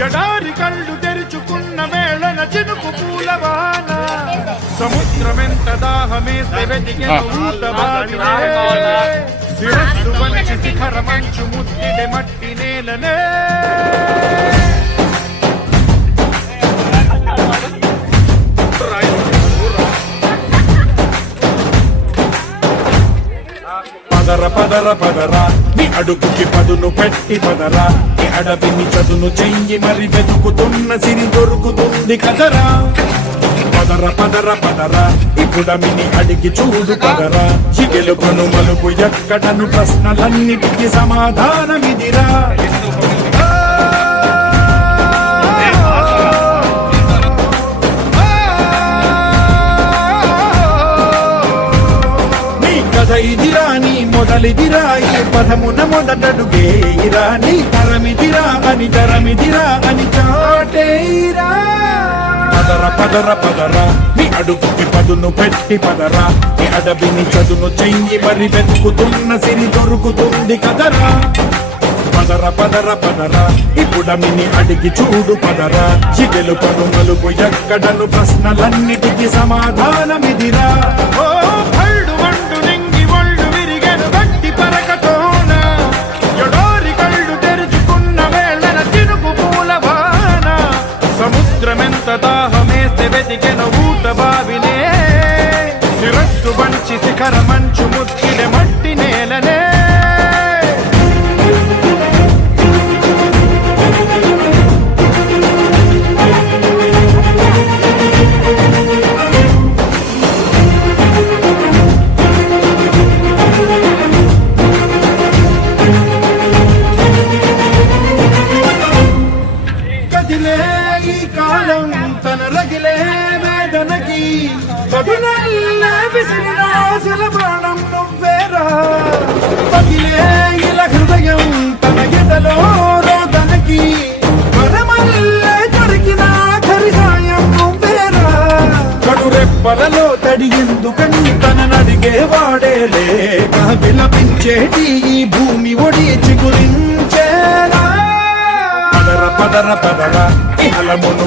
జడారి కళ్ళు తెరుచుకున్న వేళన చినుకు పూలవాన. సముద్రమెంత దాహమేస్తే వెతికెన ఊట బావినే. శిరస్సు వంచి శిఖర మంచు ముత్తిడే మట్టి నేలనే. పదర పదరా. నీ అడుగుకి పదును పెట్టి పదరా. నీ అడవిని చదును చెయ్యి మరి వెతుకుతున్న సిరి దొరుకుతుంది కదరా. పదర పదర పదర. ఇప్పుడమిని అడిగి చూడు పదరా. చిగెలుకొను మలుపు ఎక్కడను ప్రశ్నలన్నిటికీ సమాధానమిదిరా. నీ కథ ఇదిరా నీ మొదలిదిరా ఈ పదమున మొదటడుగేయిరా నీ తరమిదిరా అని తరమిదిరా అని చాటేరా పదర పదర పదరా నీ అడుగుకి పదును పెట్టి పదరా. నీ అడవిని చదును చెయ్యి మరి వెతుకుతున్న సిరి దొరుకుతుంది కదరా. పదర పదర పదర ఇప్పుడమిని అడిగి చూడు పదరా. చిగెలు పను మలుపు ఎక్కడను ప్రశ్నలన్నిటికీ సమాధానమిదిరా. ఓ దాహమేస్తే వెతికెన ఊట బావినే. శిరస్సు వంచి శిఖర మంచు ముత్తిడే పదునల్లే విసిరిన ఆశల ప్రాణం నువ్వేరా పగిలే ఇలా హృదయం తన ఎదలో రోదనకి పరమల్లే దొరికిన ఆఖరి సాయం నువ్వేరా? కడురెప్పలలో తడి ఎందుకని వాడే లేక విలపించేటి ఈ భూమి ఒడి చిగురించేరా పదర పదర పదర ఇహలమును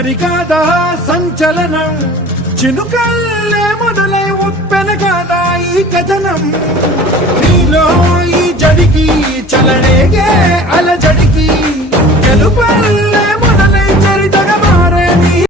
చలనం సంచలనం? చినుకల్లే మొదలై ఉప్పెన కాదా ఈ కథనం? నీలో ఈ జడికి చలనేగే అల